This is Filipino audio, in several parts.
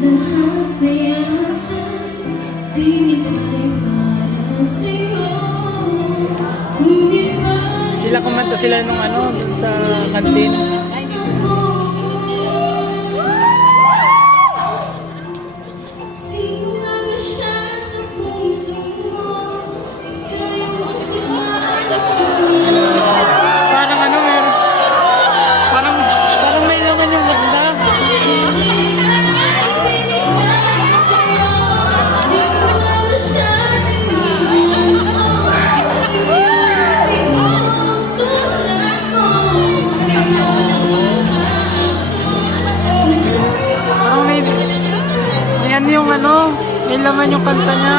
Lahat na yata'y binigay para sa'yo. Ngunit bakit Sila kumanta sila nung ano, sa kantin. sino nga ba siya sa puso mo? Ikaw ang sinanap ko. Parang ano, meron. Parang may naman yung ganda. Parang may ano yung ano, may laman yung kanta niya.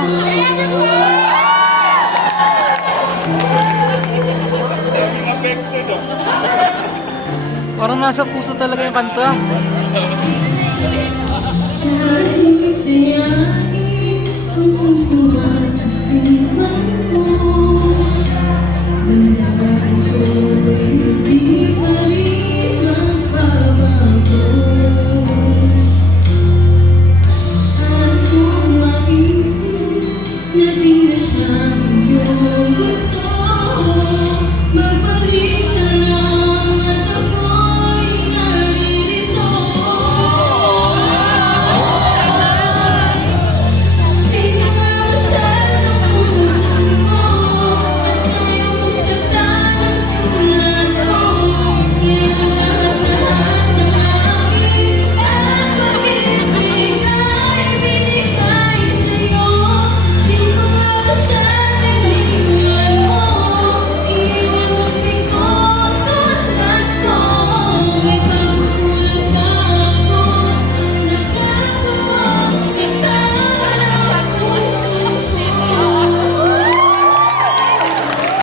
Parang nasa puso talaga yung kanta. Kahit dayain ang puso at isipan mo, damdamin ko'y hindi pa